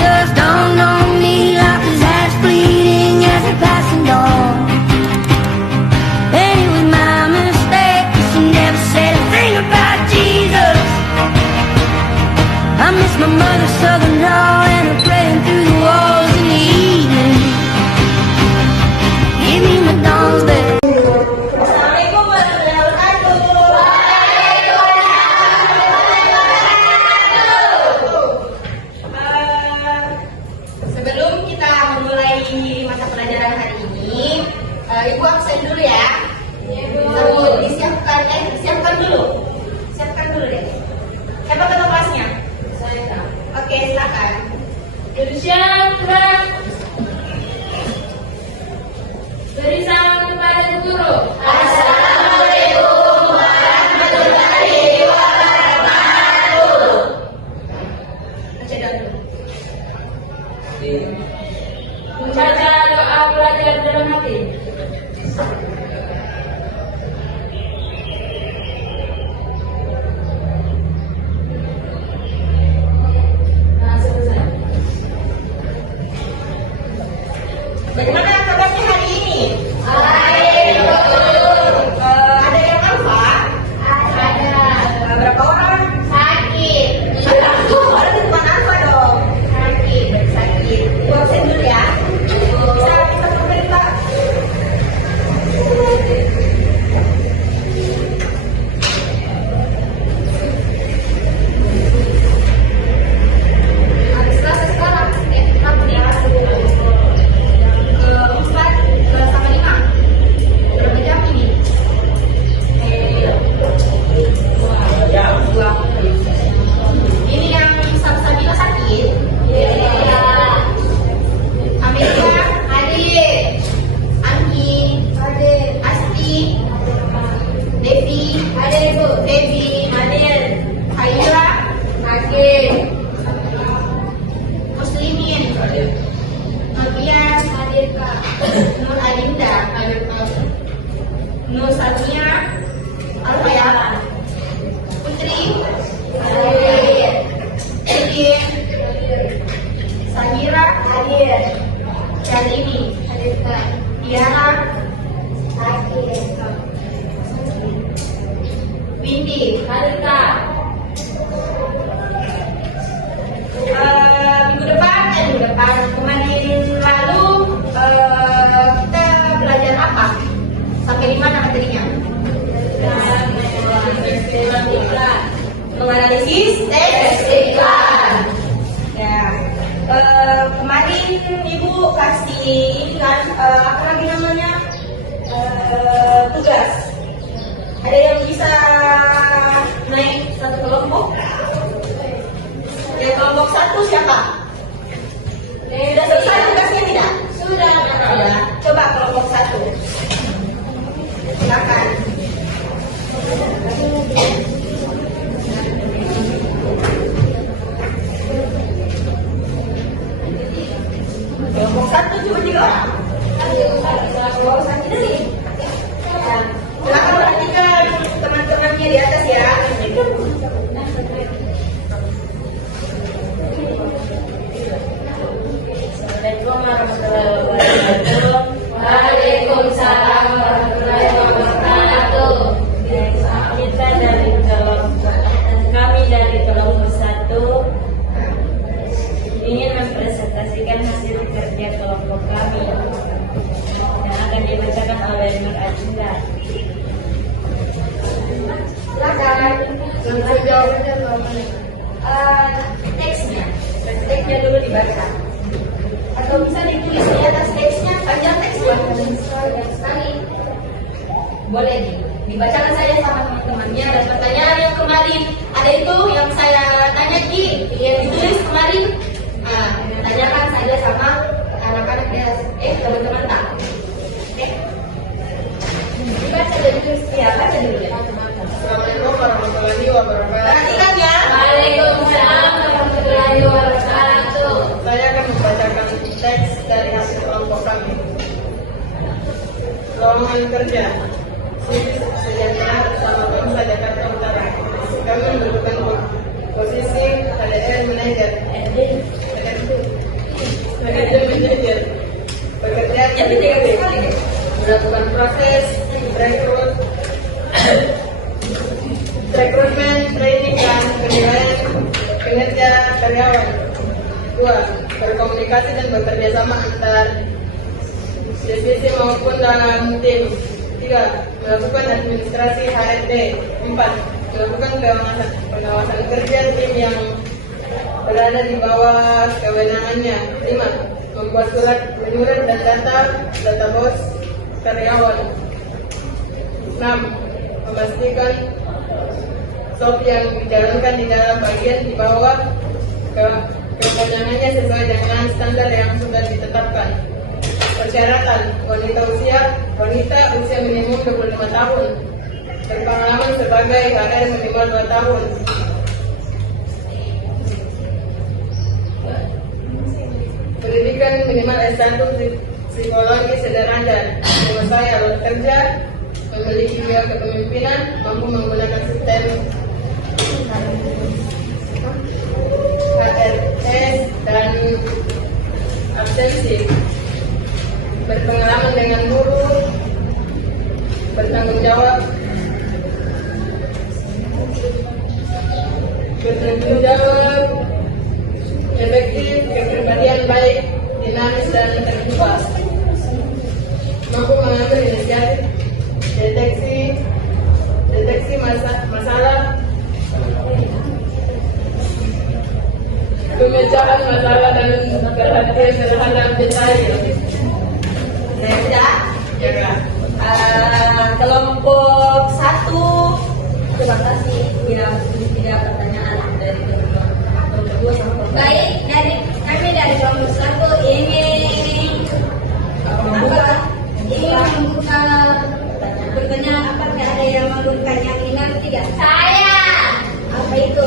Jesus don't know me, like his ass bleeding as a passing dawn. And it was my mistake, 'cause he never said a thing about Jesus. I miss my mother's southern drawl and her praying through the walls in the evening. Give me my dawn's bell. Assalamualaikum warahmatullahi wabarakatuh. Sebelum kita memulai mata pelajaran hari ini, Ibu absen dulu ya. Ibu disiapkan dulu. Siapkan dulu deh. Siapa ketua kelasnya? Saya. Oke, silakan. Bersiap, beri salam kepada guru. Assalamualaikum warahmatullahi wabarakatuh. Baca doa dulu. Membaca doa pelajar dalam hati. Nah, selesai. Bagaimana kabarnya hari ini? Baik, Ada yang alfa? ada. Berapa orang? Sakit. Tuh, ada di depan alfa dong. Sakit. Ibu absen dulu ya. Bisa sampai Pak. Hari Selasa sekarang, nanti Ustaz sama Lima. Berapa jam ini? Dua. Ini yang Sabila sakit. Amelia hadir. Anggi hadir. Asti Devi hadir Bu. Devi hadir. Khaira hadir. Muslimin hadir. Novian hadir Kak. Nur Adinda hadir Kak. Nur Satria Alfayala. Putri hadir. Edin Samira hadir. Syazini hadir Kak. Tiara hadir Kak. Windy hadir Kak. Minggu depan kemarin lalu kita belajar apa? Sampai di mana materinya? Menganalisis teks iklan. Ya, kemarin Ibu kasih ini kan apa lagi namanya tugas. Ada yang bisa naik satu kelompok? Ya, kelompok satu siapa? Sudah selesai tugasnya tidak? Sudah. Ya, coba kelompok satu. Silakan. Kelompok satu cuma 3 orang. Kelompok satu dari. Silakan perhatikan teman-temannya di atas ya. Assalamualaikum warahmatullahi wabarakatuh. Waalaikumsalam warahmatullahi wabarakatuh. Kita dari kami dari kelompok satu ingin mempresentasikan hasil kerja kelompok kami yang akan dibacakan oleh Nur Adinda. Silakan. Teksnya dulu dibaca. Atau bisa ditulis di atas teksnya, panjang teksnya. Sekali. Boleh dibacakan saja sama teman-temannya. Dan pertanyaan yang kemarin ada itu yang saya tanya yang ditulis kemarin. Nah, tanyakan saja sama anak-anak teman-teman tak. Oke. Dibaca dan ditulis ya, baca dulu ya. Assalamualaikum warahmatullahi wabarakatuh. Perhatikan ya. Waalaikumsalam warahmatullahi wabarakatuh. Saya akan membacakan teks dari hasil kelompok kami. Lowongan kerja Sipil Sejahtera bersama Bangsa Jakarta Utara. Kami membutuhkan posisi HDR Manager. manajemen manajer. Bekerja Jadi 3 kali deh. melakukan proses rekrutmen, training dan penilaian kinerja karyawan. 2. Berkomunikasi dan bekerja sama antar divisi maupun dalam tim. 3. Melakukan administrasi HRD. 4. Melakukan pengawasan kerja tim yang berada di bawah kewenangannya. 5. Membuat surat menyurat dan data bos karyawan. 6. Memastikan SOP yang dijalankan di dalam bagian di bawah kewenangannya sesuai dengan standar yang sudah ditetapkan. Persyaratan: wanita usia minimum 25 tahun, berpengalaman sebagai HR minimal 2 tahun. Pendidikan minimal S1 psikologi sederhana, selesai alur kerja, memiliki jiwa kepemimpinan, mampu menggunakan sistem HRS dan absensi, berpengalaman dengan guru, bertanggung jawab, efektif, kepribadian baik, dinamis dan terbuka, mampu mengambil inisiatif, deteksi masalah, pemecahan masalah dan perhatian terhadap detail. Nah, sudah. Ya kan? Kelompok 1, terima kasih. Tidak pertanyaan dari kelompok 2 sama kelompok. Baik, kami dari kelompok 1 ingin membuka pertanyaan. Apakah ada yang membuka yang minat tidak? Saya. Apa itu?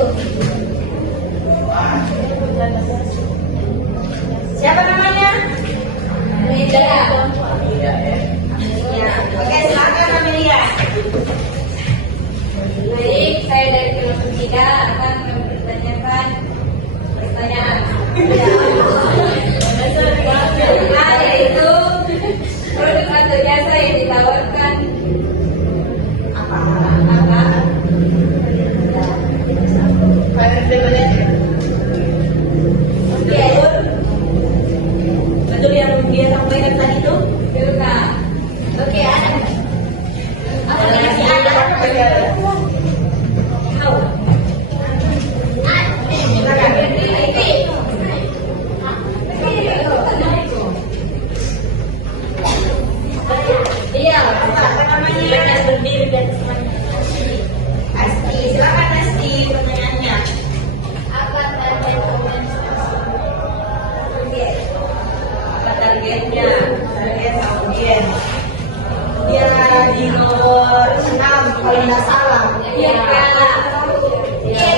Siapa namanya? Amelia. Ya. Oke, silakan Amelia. Baik, saya dari kelompok 3 akan mempertanyakan pertanyaan. Yaitu produk atau jasa yang ditawarkan apa? HRD manajer. Oke, betul yang dia sampaikan tadi itu? Betul, Kak. Oke, ada. Apa Ada lagi? ada. Tahu. Silakan. Iya, Apa namanya? Berdiri di atas Asti, silakan Asti pertanyaannya. apa target audiens? Apa targetnya? Target audiens. Dia di nomor 6 kalau tidak salah. Iya, Kak. Iya.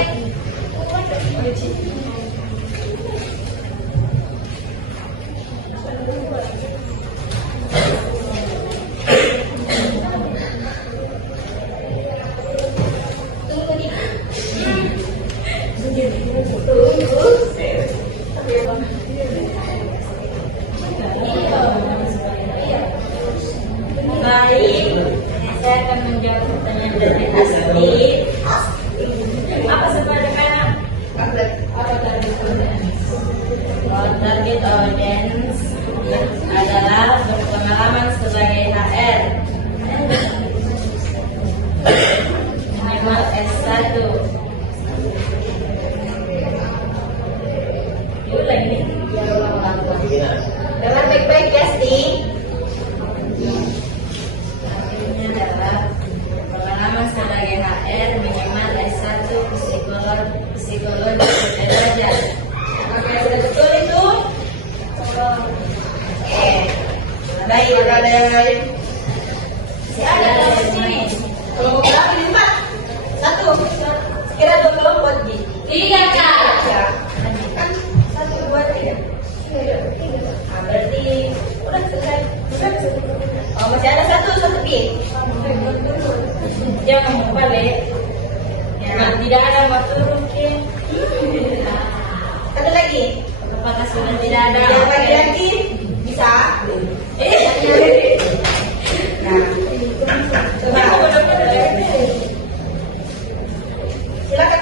Baik, saya akan menjawab pertanyaan dari Asti. Apa sebenarnya? Apa target audiens? Target audiens adalah berpengalaman sebagai HR, minimal S1. Ulang nih. Dengar baik-baik ya, Sti. Artinya adalah pengalaman sebagai HR minimal S1 psikologi sederhana. Oke, sudah betul itu? Oke. Baik, Ada yang lain? ada dari sini. Kelompok berapa ini, Pak? 1. Kira 2 kelompok, Ji. 3, Kak. Ya. Kan 1, 2, 3. Nah, berarti udah selesai. Oh, masih ada satu pi. Jangan balik. Ya, tidak ada waktu mungkin. Satu lagi. Apakah Sudah tidak ada. Yang laki-laki bisa. Nah, coba. Silakan.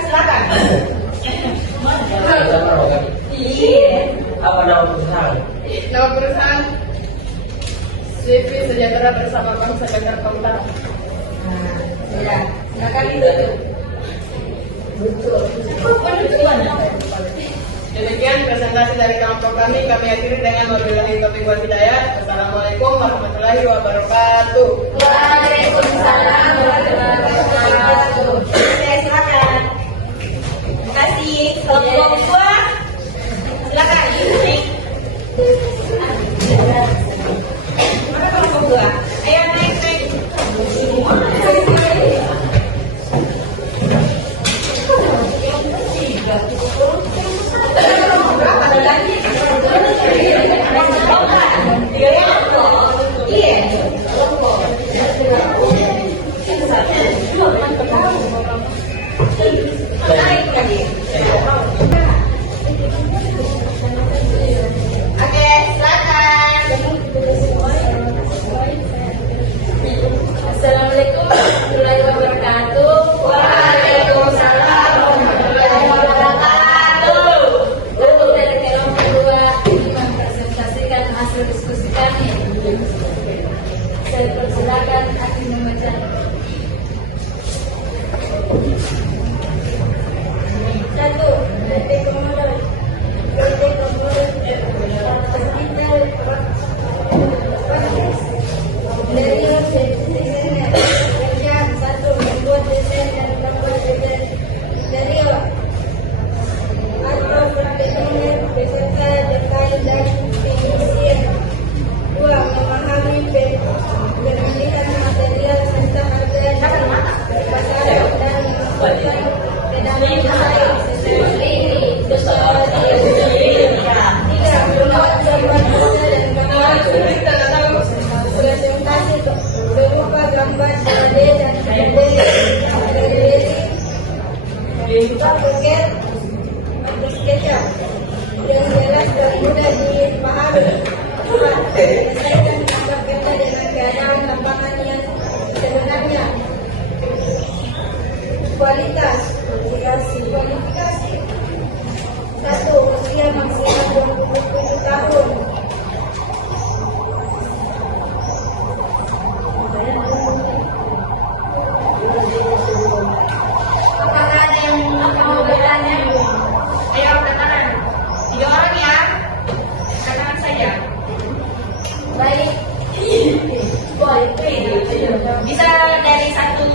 Apa nama perusahaan? Nama perusahaan CV Sejahtera Bersama Bangsa Jakarta Utara. Nah, sudah. Silakan ditutup. Demikian presentasi dari kelompok kami. Kami akhiri dengan wabillahi taufiq wal hidayah. Assalamualaikum warahmatullahi wabarakatuh. Waalaikumsalam warahmatullahi wabarakatuh. Oke, silakan. Terima kasih. Kelompok dua. Silakan. Mana kelompok dua? Ayo naik. Oke, silakan. Assalamualaikum warahmatullahi wabarakatuh. Waalaikumsalam warahmatullahi wabarakatuh. Untuk dari kelompok dua ini mempresentasikan hasil diskusi kami. Saya persilakan Hakim membaca. Satu, PT Komodo. PT Komodo. Dari desainer. Kerja satu, membuat desain dan membuat desain interior. Atau berdesainer beserta detail dan pengisian. Dua, memahami pemilihan material serta harga pasaran dan menentukan pedagang desain sesuai tiga, membuat gambar besar dan gambar presentasi berupa gambar 3D dan 3D berupa buket atau SketchUp yang jelas dan mudah dipahami. Empat, menyelesaikan gambar peta dengan keadaan lapangan yang sebenarnya. Kualitas kualifikasi. Satu, usia maksimal 27 tahun. Apakah ada yang mau bertanya? Ayo angkat tangan. 3 orang ya. Angkat tangan saja. Baik. Bisa dari satu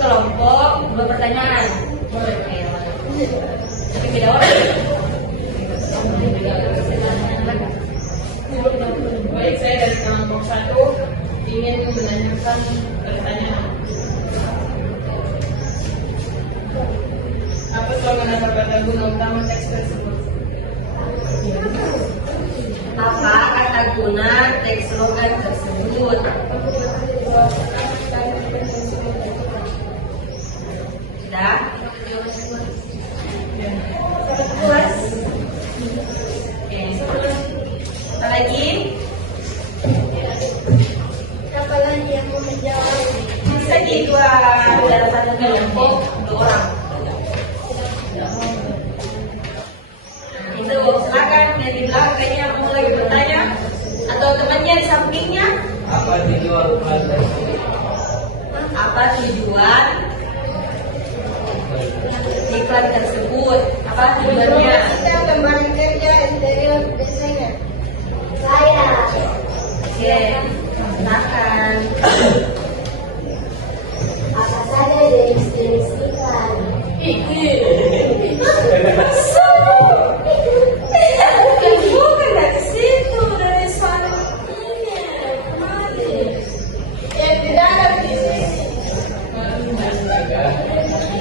kelompok 2 pertanyaan. Boleh. Tapi beda orang. Baik, saya dari kelompok 1 ingin menanyakan pertanyaan. Apa slogan atau kata guna utama teks tersebut? Apa kata guna teks slogan tersebut? Sudah? Puas? Oke, apa lagi? Siapa lagi yang mau menjawab? Bisa di dalam satu kelompok 2 orang. Itu silakan yang di belakang kayaknya mau lagi bertanya atau temannya di sampingnya. Apa tujuan kelas? Apa tujuan iklan tersebut? Apa tujuannya? Kita kembali kerja interior desainer. Saya. Oke, silakan. Apa saja jenis-jenis iklan? Bukan dari situ, dari suara ini. Kemarin. Yang tidak ada di sini.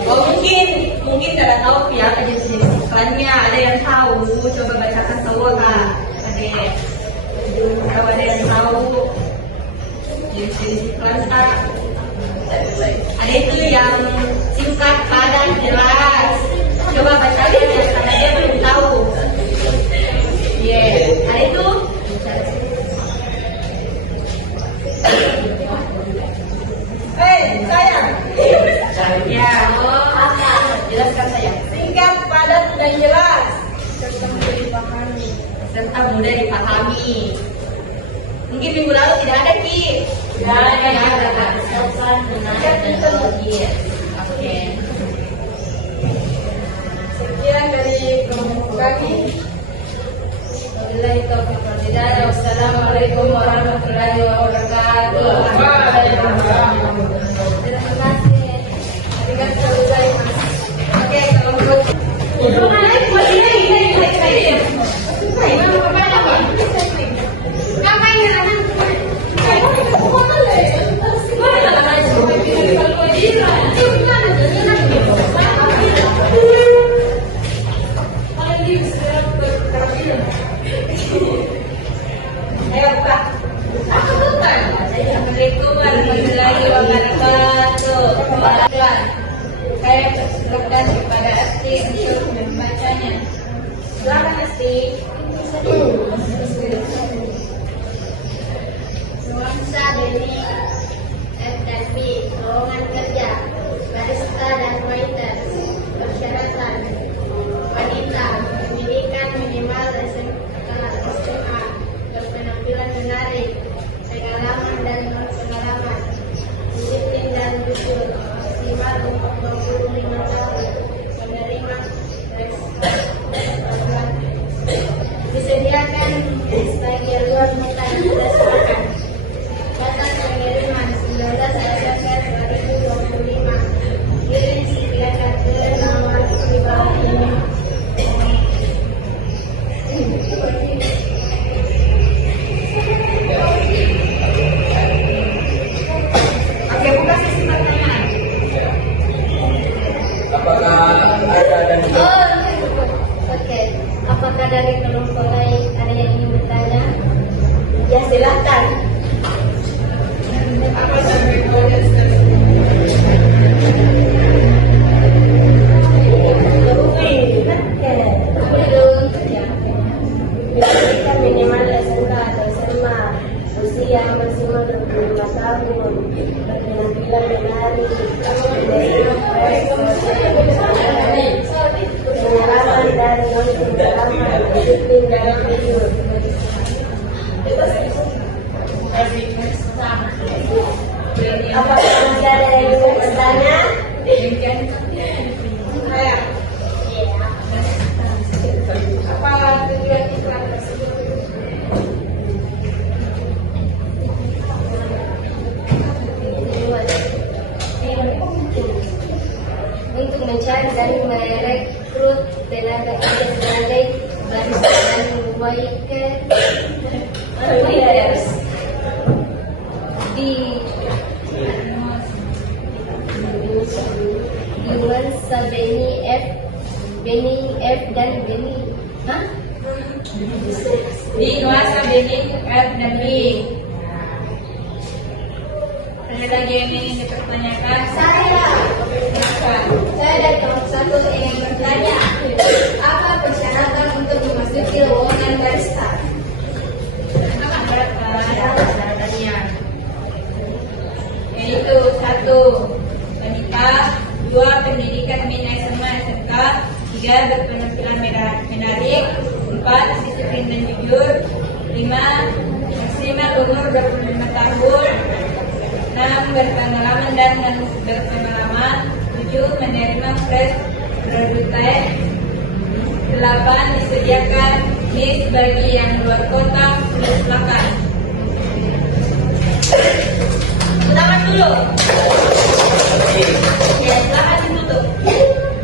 Oh mungkin tidak tahu ya apa jenis iklannya. Ada yang tahu? Coba bacakan tahu kak. Kalau ada yang tahu jenis iklan kak. Ada itu yang singkat, padat, jelas. Coba bacakan ya karena dia belum tahu. Iya. mudah dipahami. Mungkin minggu lalu tidak ada Ki. Ya, ada kesalahan dengan teknologi. Oke. Sekian dari kelompok kami. Wabillahi taufiq wal hidayah. Wassalamualaikum warahmatullahi wabarakatuh. Terima kasih. Arigatou gozaimasu. Oke, kalau ayo buka. Assalamualaikum warahmatullahi wabarakatuh. Saya persilakan kepada Asti untuk membacanya. Silakan Asti. Nuansa Beni FNB, lowongan kerja, barista dan waiter, persyaratan, wanita, pendidikan minimal SMA, berpenampilan menarik, pengalaman dan non-pengalaman, disiplin dan jujur, maksimal 25 tahun, menerima disediakan sebagai luar muka berdasarkan batas pengiriman 19 September 2025. Kirim silakan ke nomor di bawah ini. Oke, buka sesi pertanyaan. Apakah ada dan Oke. Apakah dari kelompok lain ada yang ingin bertanya? Ya, silakan. Apa sampai kemudian sekali? Pendidikan minimal SMK atau SMA, usia maksimal 25 tahun, berpenampilan menarik, menerima pengalaman dan non-pengalaman, disiplin dan jujur. Apakah masih ada yang ingin bertanya? Saya. Apa tujuan iklan tersebut? Untuk mencari dan merekrut tenaga kerja sebagai barista dan waiter di Nuansa Beni F dan Beni. Hah? Di Nuansa Beni F dan B. Ada lagi yang ingin dipertanyakan? Saya dari kelompok 1 ingin bertanya, apa persyaratan untuk memasuki lowongan barista? Persyaratannya yaitu 1. Menikah, 2. Pendidikan minimum SMA SMK, 3. Berpenampilan menarik, 4. Disiplin dan jujur, 5. Maksimal umur 25 tahun, 6. Berpengalaman dan berpengalaman, 7. Menerima fresh graduate, 8. Disediakan NIS bagi yang luar kota. Silakan. Tangan dulu. Ya, silakan ditutup.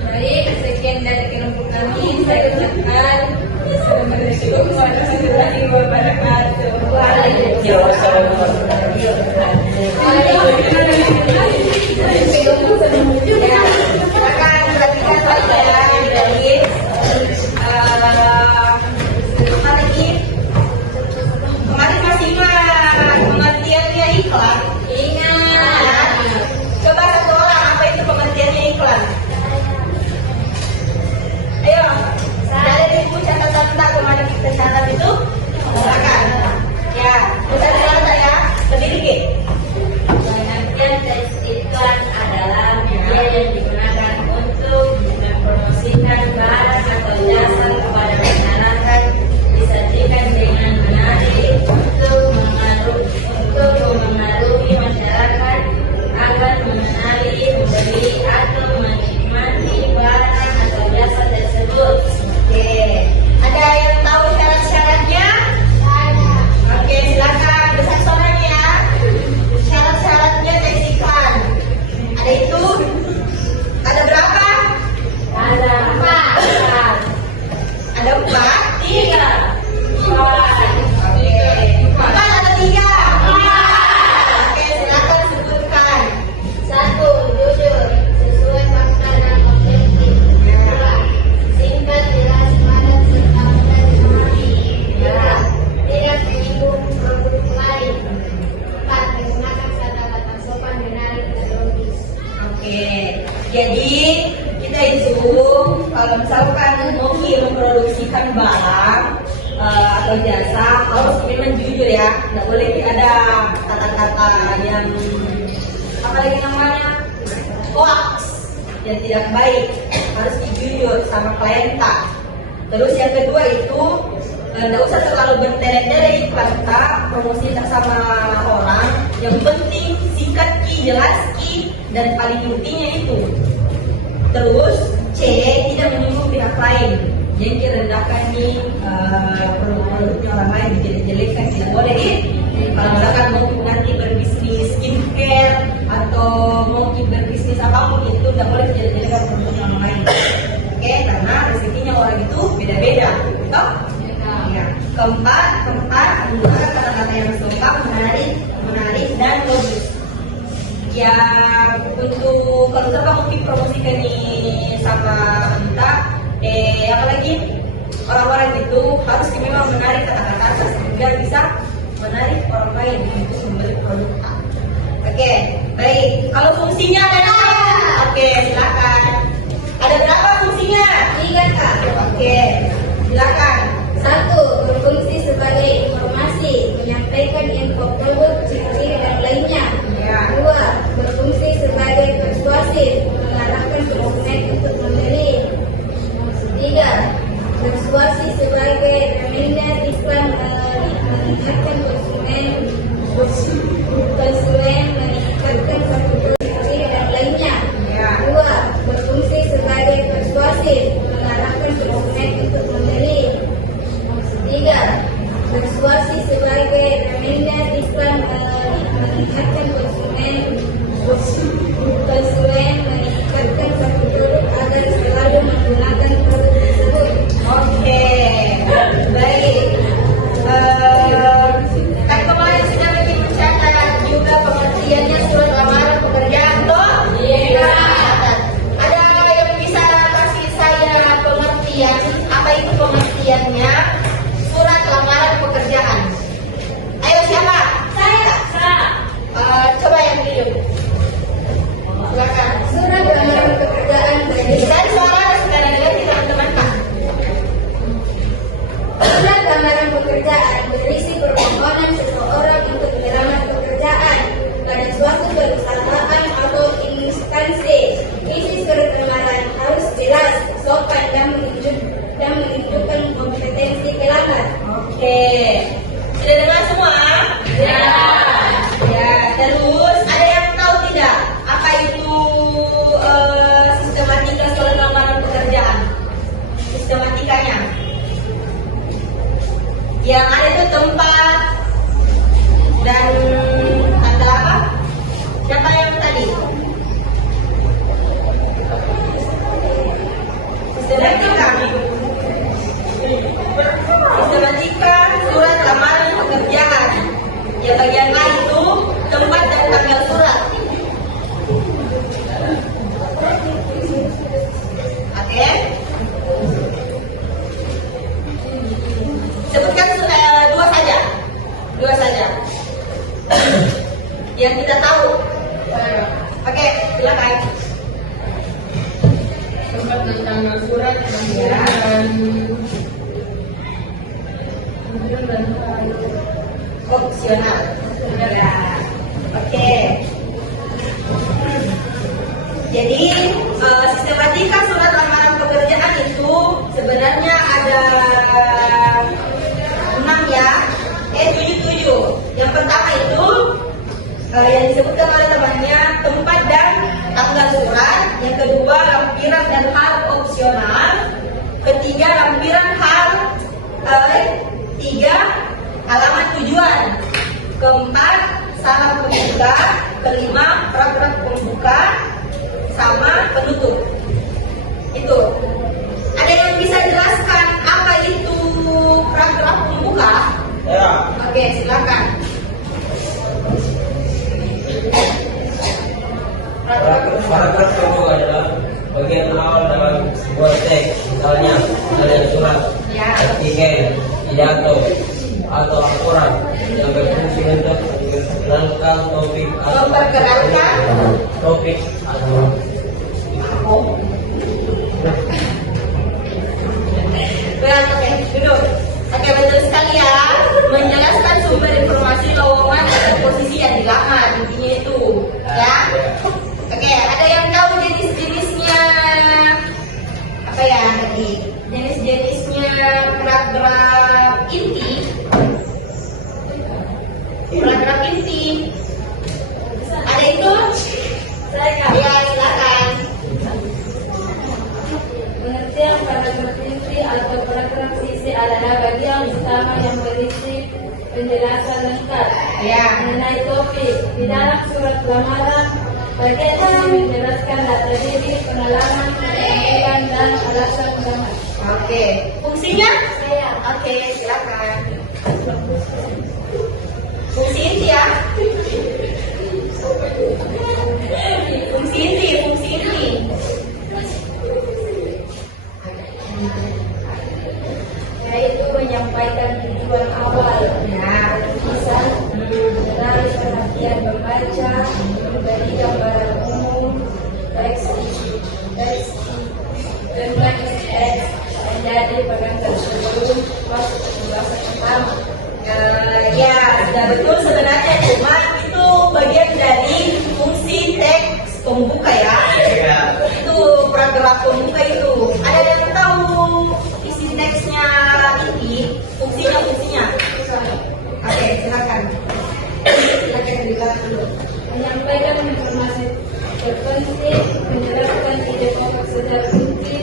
Baik, sekian dari kelompok kami. Saya ucapkan Assalamualaikum warahmatullahi wabarakatuh. Waalaikumsalam. Ya, silakan perhatikan pelajaran dari apa lagi? Kemarin masih ingat pengertiannya iklan. Ingat. Coba satu orang, apa itu pengertiannya iklan? Ayo, ada di buku catatan tentang kemarin kita catat itu. Silakan. Ya, kita misalkan Moki memproduksikan barang atau jasa harus memang jujur ya, nggak boleh ada kata-kata yang apalagi namanya hoax yang tidak baik, harus jujur sama kliennya. Terus yang kedua itu nggak usah terlalu bertele-tele iklan kita promosi sama orang, yang penting singkat jelas dan paling pentingnya itu. Terus C, tidak menyinggung pihak lain, jadi direndahkan nih produk-produknya orang lain, dijelek-jelekkan, tidak boleh nih. Kalau misalkan mau nanti berbisnis skincare atau mau berbisnis apapun itu tidak boleh dijelek-jelekan produk orang lain. Oke, karena rezekinya orang itu beda-beda, betul? Ya. Keempat, menggunakan kata-kata yang sopan, menarik dan logis. Ya, untuk kalau misalkan mau dipromosikan nih sama kita, apalagi orang-orang itu harus memang menarik kata-kata sehingga bisa menarik orang lain untuk membeli produk. Oke, baik. Kalau fungsinya ada oke, silakan. Ada berapa fungsinya? 3 Kak. Oke, silakan. 1. Berfungsi sebagai informasi, menyampaikan info tersebut, ciri-ciri dan lainnya. Ya. 2. Berfungsi sebagai persuasif, mengarahkan konsumen untuk membeli. 3. Persuasi sebagai pembina iklan, mengingatkan konsumen meningkatkan ciri-ciri dan lainnya. Ya. 2. Berfungsi sebagai persuasif, mengarahkan konsumen untuk membeli. 3. Persuasi sebagai pembina iklan, mengingatkan konsumen meningkatkan satu produk agar selalu menggunakan produk tersebut. Oke, baik. Kan kemarin sudah bikin mencatat juga pengertiannya surat lamaran pekerjaan toh? Iya. Ada yang bisa kasih saya pengertian apa itu pengertiannya surat lamaran pekerjaan? Ayo siapa? Saya. Coba yang dulu. Silakan. Surat lamaran pekerjaan bagi Dan suara sudah dengar di teman-teman Pak. surat lamaran pekerjaan berisi permohonan seseorang untuk melamar pekerjaan pada suatu perusahaan atau instansi. Isi surat lamaran harus jelas, sopan dan menunjukkan kompetensi pelamar. Oke, sudah dengar semua? Ya. Ya, terus ada yang tahu tidak apa itu sistematika surat lamaran pekerjaan? Sistematikanya? Yang ada itu tempat dan tanda apa? Siapa yang tadi? Sistematika. Sistematika surat lamaran pekerjaan. Ya, bagian A itu tempat dan tanggal surat. Oke. Sebutkan dua saja. Yang kita tahu. Oke, silakan. Tempat dan tanggal surat dan Opsional. Ya. Oke. Jadi sistematika surat lamaran pekerjaan itu sebenarnya ada 6 ya, 7. Yang pertama itu yang disebutkan oleh temannya tempat dan tanggal surat. Yang kedua lampiran dan hal opsional. Ketiga lampiran hal. 3 alamat tujuan. Keempat salam pembuka. Kelima paragraf pembuka sama penutup. Itu. Ada yang bisa jelaskan apa itu paragraf pembuka? Ya. Oke, silakan. Paragraf pembuka adalah bagian awal dalam sebuah teks, misalnya ada surat, Ya. artikel, pidato, atau laporan yang berfungsi untuk memperkenalkan topik atau paragraf inti. Ada itu? Ya, silakan. Pengertian paragraf inti atau paragraf isi adalah bagian utama yang berisi penjelasan lengkap Ya. mengenai topik. Di dalam surat lamaran, bagian ini menjelaskan data diri, pengalaman, keterampilan, dan alasan utama. Oke. Fungsinya? Saya Oke, silakan. Fungsi inti ya. Fungsi inti. yaitu menyampaikan tujuan awal. Ya. Bisa menarik perhatian pembaca, memberi gambaran umum, teks dengan teks menjadi pengantar sebelum masuk ke pembahasan pertama. Ya, sudah betul sebenarnya, cuma itu bagian dari fungsi teks pembuka ya. Itu paragraf pembuka itu. Ada yang tahu isi teksnya ini? Fungsinya? Oke, silakan. Silakan dibilang dulu. Menyampaikan informasi terpenting, menjelaskan ide pokok secara inti,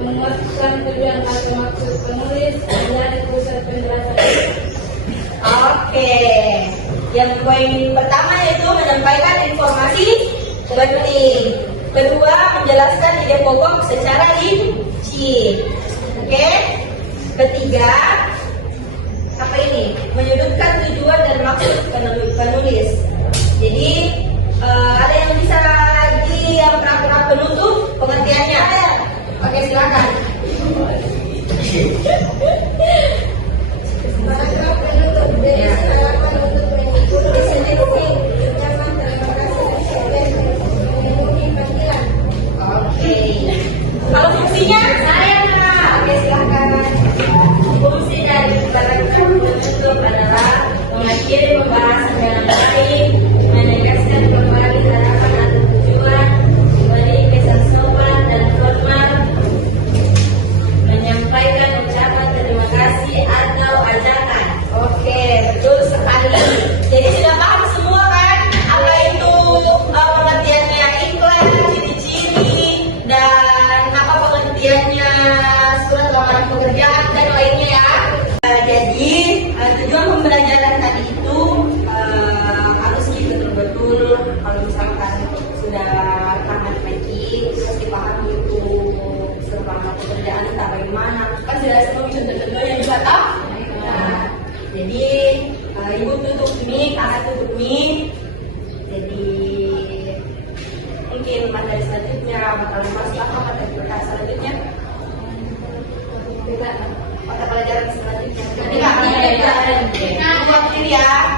menguatkan tujuan atau maksud penulis, menjadi pusat penjelasan. Oke, yang poin pertama yaitu menyampaikan informasi penting. Kedua, menjelaskan ide pokok secara rinci. Oke. Ketiga, apa ini? Menyudutkan tujuan dan maksud penulis. Jadi ada yang bisa di yang paragraf penutup pengertiannya. Oke, silakan. Paragraf penutup dari halaman untuk mengikuti seleksi ucapan terima kasih dan memenuhi panggilan. Oke. Kalau fungsinya saya. Oke, silakan. Fungsi dari paragraf penutup adalah mengakhiri pembahasan dengan baik, menegaskan kembali harapan atau tujuan, memberi kesan sopan dan hormat, menyampaikan ucapan terima kasih atau ajakan. Oke, betul sekali. Jadi sudah paham semua kan? Apa itu pengertiannya iklan, ciri-ciri, dan apa pengertiannya surat lamaran pekerjaan dan lainnya ya. Jadi tujuan pembelajaran tadi itu harus kita betul-betul kalau misalkan sudah tamat lagi pasti paham itu surat lamaran pekerjaan entah bagaimana kan sudah semua contoh-contohnya juga toh. Nah, jadi ibu tutup mic, anak tutup mic. Jadi mungkin materi selanjutnya bakal membahas apa materi pelajaran selanjutnya. Mata pelajaran selanjutnya. Jadi kami buat diri ya.